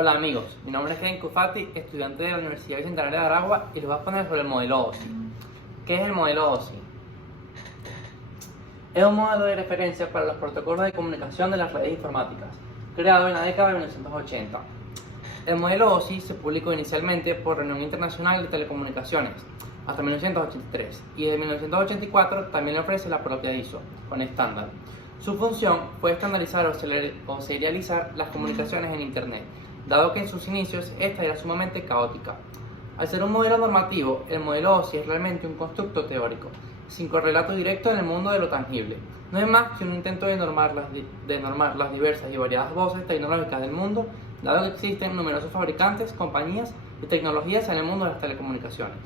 Hola amigos, mi nombre es Ken Kufati, estudiante de la Universidad Bicentenaria de Aragua y les voy a exponer sobre el modelo OSI. ¿Qué es el modelo OSI? Es un modelo de referencia para los protocolos de comunicación de las redes informáticas, creado en la década de 1980. El modelo OSI se publicó inicialmente por la Unión Internacional de Telecomunicaciones hasta 1983 y desde 1984 también le ofrece la propia ISO, con estándar. Su función fue estandarizar o serializar las comunicaciones en Internet, dado que en sus inicios esta era sumamente caótica. Al ser un modelo normativo, el modelo OSI es realmente un constructo teórico, sin correlato directo en el mundo de lo tangible. No es más que un intento de normar las diversas y variadas voces tecnológicas del mundo, dado que existen numerosos fabricantes, compañías y tecnologías en el mundo de las telecomunicaciones.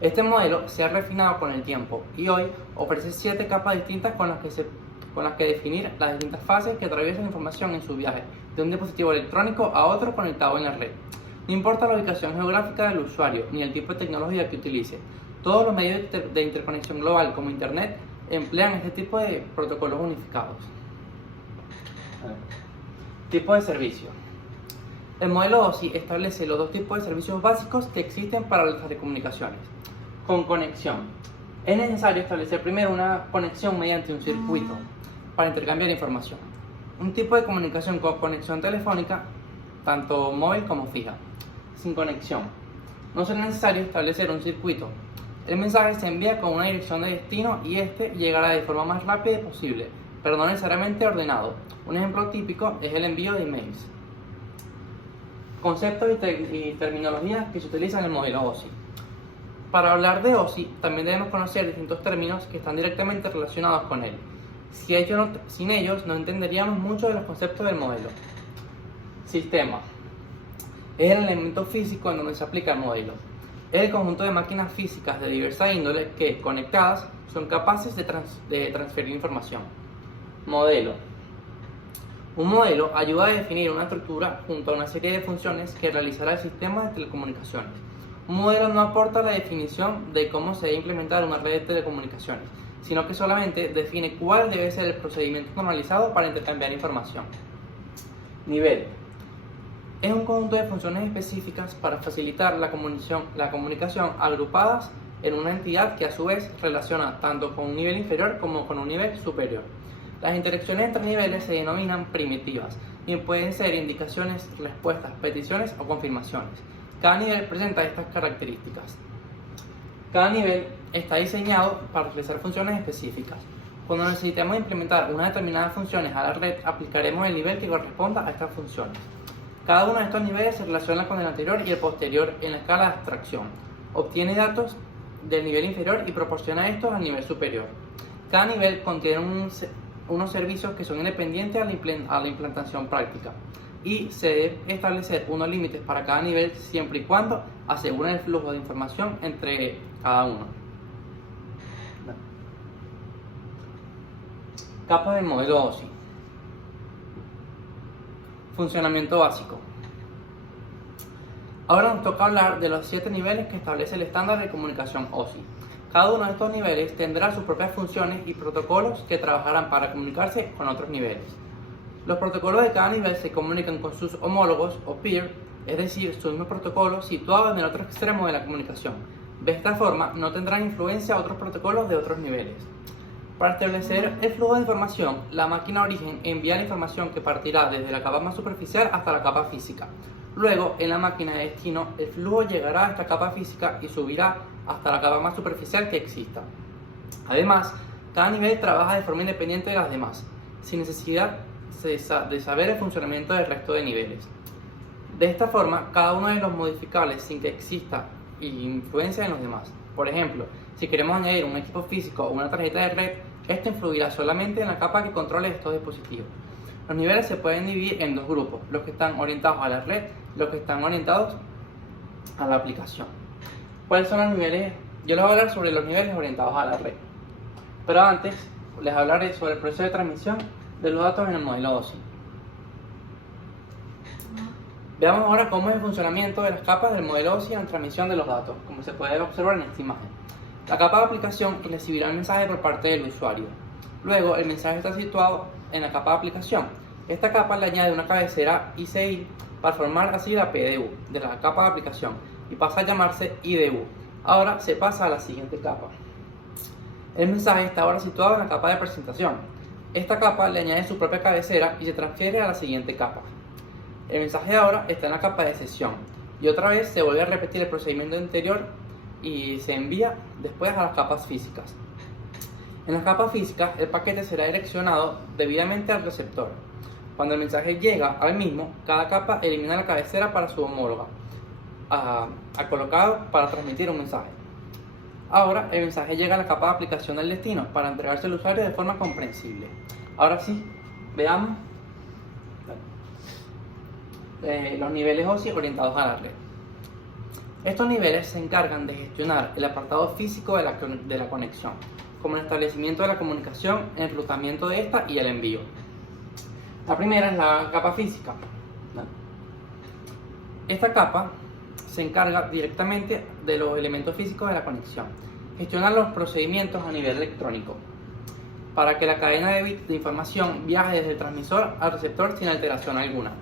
Este modelo se ha refinado con el tiempo y hoy ofrece 7 capas distintas con las que definir las distintas fases que atraviesa la información en su viaje de un dispositivo electrónico a otro conectado en la red. No importa la ubicación geográfica del usuario ni el tipo de tecnología que utilice, todos los medios de interconexión global como Internet emplean este tipo de protocolos unificados. Tipo de servicio. El modelo OSI establece los dos tipos de servicios básicos que existen para las telecomunicaciones. Con conexión. Es necesario establecer primero una conexión mediante un circuito para intercambiar información. Un tipo de comunicación con conexión telefónica, tanto móvil como fija. Sin conexión. No es necesario establecer un circuito. El mensaje se envía con una dirección de destino y este llegará de forma más rápida posible, pero no necesariamente ordenado. Un ejemplo típico es el envío de emails. Conceptos y terminologías que se utilizan en el modelo OSI. Para hablar de OSI, también debemos conocer distintos términos que están directamente relacionados con él. Sin ellos, no entenderíamos mucho de los conceptos del modelo. Sistema. Es el elemento físico en donde se aplica el modelo. Es el conjunto de máquinas físicas de diversa índole que, conectadas, son capaces de transferir información. Modelo. Un modelo ayuda a definir una estructura junto a una serie de funciones que realizará el sistema de telecomunicaciones. Un modelo no aporta la definición de cómo se debe implementar una red de telecomunicaciones, sino que solamente define cuál debe ser el procedimiento normalizado para intercambiar información. Nivel. Es un conjunto de funciones específicas para facilitar la comunicación agrupadas en una entidad que a su vez relaciona tanto con un nivel inferior como con un nivel superior. Las interacciones entre niveles se denominan primitivas y pueden ser indicaciones, respuestas, peticiones o confirmaciones. Cada nivel presenta estas características. Cada nivel está diseñado para realizar funciones específicas. Cuando necesitemos implementar unas determinadas funciones a la red, aplicaremos el nivel que corresponda a estas funciones. Cada uno de estos niveles se relaciona con el anterior y el posterior en la escala de abstracción. Obtiene datos del nivel inferior y proporciona estos al nivel superior. Cada nivel contiene unos servicios que son independientes a la implantación práctica y se debe establecer unos límites para cada nivel siempre y cuando aseguren el flujo de información entre cada uno. Capas del modelo OSI. Funcionamiento básico. Ahora nos toca hablar de los 7 niveles que establece el estándar de comunicación OSI. Cada uno de estos niveles tendrá sus propias funciones y protocolos que trabajarán para comunicarse con otros niveles. Los protocolos de cada nivel se comunican con sus homólogos o peer, es decir, sus mismos protocolos situados en el otro extremo de la comunicación. De esta forma, no tendrán influencia a otros protocolos de otros niveles. Para establecer el flujo de información, la máquina origen envía la información que partirá desde la capa más superficial hasta la capa física. Luego, en la máquina de destino, el flujo llegará a esta capa física y subirá hasta la capa más superficial que exista. Además, cada nivel trabaja de forma independiente de las demás, sin necesidad de saber el funcionamiento del resto de niveles. De esta forma, cada uno de los modificables sin que exista influencia en los demás. Por ejemplo, si queremos añadir un equipo físico o una tarjeta de red, esto influirá solamente en la capa que controle estos dispositivos. Los niveles se pueden dividir en dos grupos, los que están orientados a la red y los que están orientados a la aplicación. ¿Cuáles son los niveles? Yo les voy a hablar sobre los niveles orientados a la red. Pero antes, les hablaré sobre el proceso de transmisión de los datos en el modelo OSI. Veamos ahora cómo es el funcionamiento de las capas del modelo OSI en la transmisión de los datos, como se puede observar en esta imagen. La capa de aplicación recibirá el mensaje por parte del usuario. Luego, el mensaje está situado en la capa de aplicación. Esta capa le añade una cabecera ICI para formar así la PDU de la capa de aplicación y pasa a llamarse IDU. Ahora se pasa a la siguiente capa. El mensaje está ahora situado en la capa de presentación. Esta capa le añade su propia cabecera y se transfiere a la siguiente capa. El mensaje ahora está en la capa de sesión y otra vez se vuelve a repetir el procedimiento anterior y se envía después a las capas físicas. En las capas físicas el paquete será direccionado debidamente al receptor. Cuando el mensaje llega al mismo, cada capa elimina la cabecera para su homóloga, colocado para transmitir un mensaje. Ahora el mensaje llega a la capa de aplicación del destino para entregarse al usuario de forma comprensible. Ahora sí, veamos los niveles OSI orientados a la red. Estos niveles se encargan de gestionar el apartado físico de la conexión, como el establecimiento de la comunicación, el enrutamiento de esta y el envío. La primera es la capa física. Esta capa se encarga directamente de los elementos físicos de la conexión. Gestiona los procedimientos a nivel electrónico para que la cadena de bits de información viaje desde el transmisor al receptor sin alteración alguna.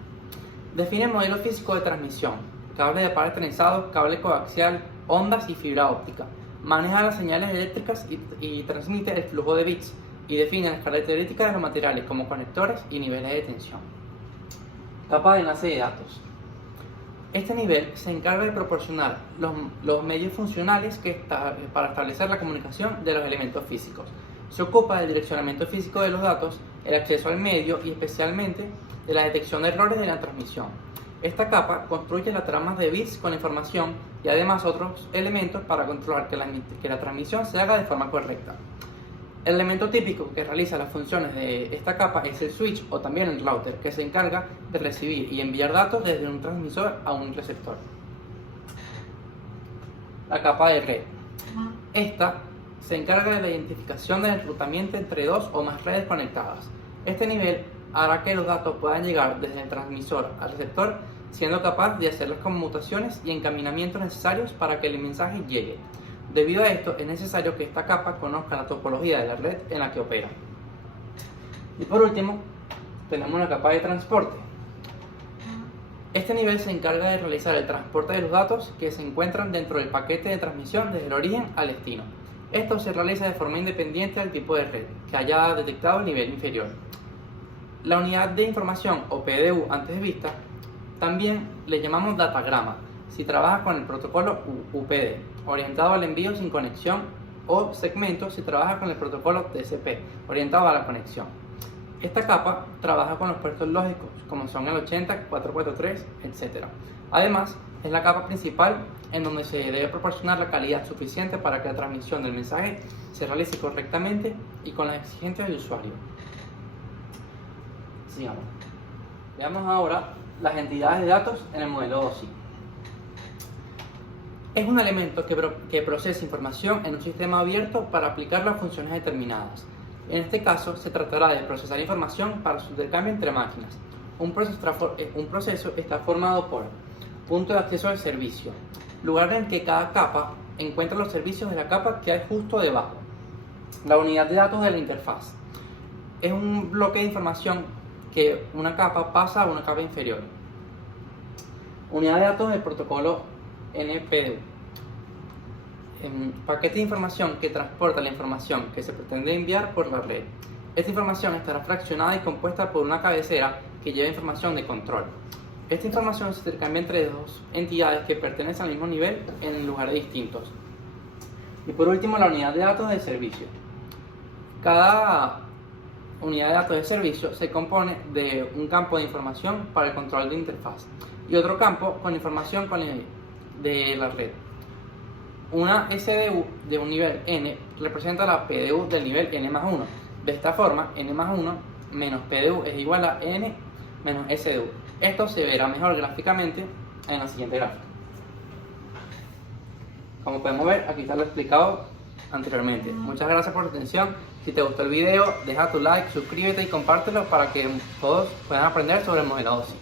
Define el modelo físico de transmisión, cable de par trenzado, cable coaxial, ondas y fibra óptica. Maneja las señales eléctricas y transmite el flujo de bits y define las características de los materiales como conectores y niveles de tensión. Capa de enlace de datos. Este nivel se encarga de proporcionar los medios funcionales para establecer la comunicación de los elementos físicos. Se ocupa del direccionamiento físico de los datos, el acceso al medio y especialmente de la detección de errores de la transmisión. Esta capa construye las tramas de bits con la información y además otros elementos para controlar que la transmisión se haga de forma correcta. El elemento típico que realiza las funciones de esta capa es el switch o también el router, que se encarga de recibir y enviar datos desde un transmisor a un receptor. La capa de red. Esta se encarga de la identificación del enrutamiento entre dos o más redes conectadas. Este nivel hará que los datos puedan llegar desde el transmisor al receptor, siendo capaz de hacer las conmutaciones y encaminamientos necesarios para que el mensaje llegue. Debido a esto, es necesario que esta capa conozca la topología de la red en la que opera. Y por último, tenemos la capa de transporte. Este nivel se encarga de realizar el transporte de los datos que se encuentran dentro del paquete de transmisión desde el origen al destino. Esto se realiza de forma independiente del tipo de red que haya detectado el nivel inferior. La unidad de información o PDU antes vista también le llamamos datagrama si trabaja con el protocolo UPD, orientado al envío sin conexión, o segmento si trabaja con el protocolo TCP, orientado a la conexión. Esta capa trabaja con los puertos lógicos, como son el 80, 443, etc. Además, es la capa principal en donde se debe proporcionar la calidad suficiente para que la transmisión del mensaje se realice correctamente y con las exigencias del usuario. Sigamos. Veamos ahora las entidades de datos en el modelo OSI. Es un elemento que procesa información en un sistema abierto para aplicarla a funciones determinadas. En este caso, se tratará de procesar información para su intercambio entre máquinas. Un proceso está formado por punto de acceso al servicio, lugar en que cada capa encuentra los servicios de la capa que hay justo debajo. La unidad de datos de la interfaz es un bloque de información que una capa pasa a una capa inferior. Unidad de datos del protocolo NPDU. Paquete de información que transporta la información que se pretende enviar por la red. Esta información estará fraccionada y compuesta por una cabecera que lleva información de control. Esta información se intercambia entre dos entidades que pertenecen al mismo nivel en lugares distintos. Y por último, la unidad de datos de servicio. Cada unidad de datos de servicio se compone de un campo de información para el control de interfaz y otro campo con información de la red. Una SDU de un nivel n representa la PDU del nivel n+1. De esta forma, n+1 menos PDU es igual a n menos SDU. Esto se verá mejor gráficamente en la siguiente gráfica. Como podemos ver, aquí está lo explicado anteriormente. Muchas gracias por su atención. Si te gustó el video, deja tu like, suscríbete y compártelo para que todos puedan aprender sobre el modelo OSI.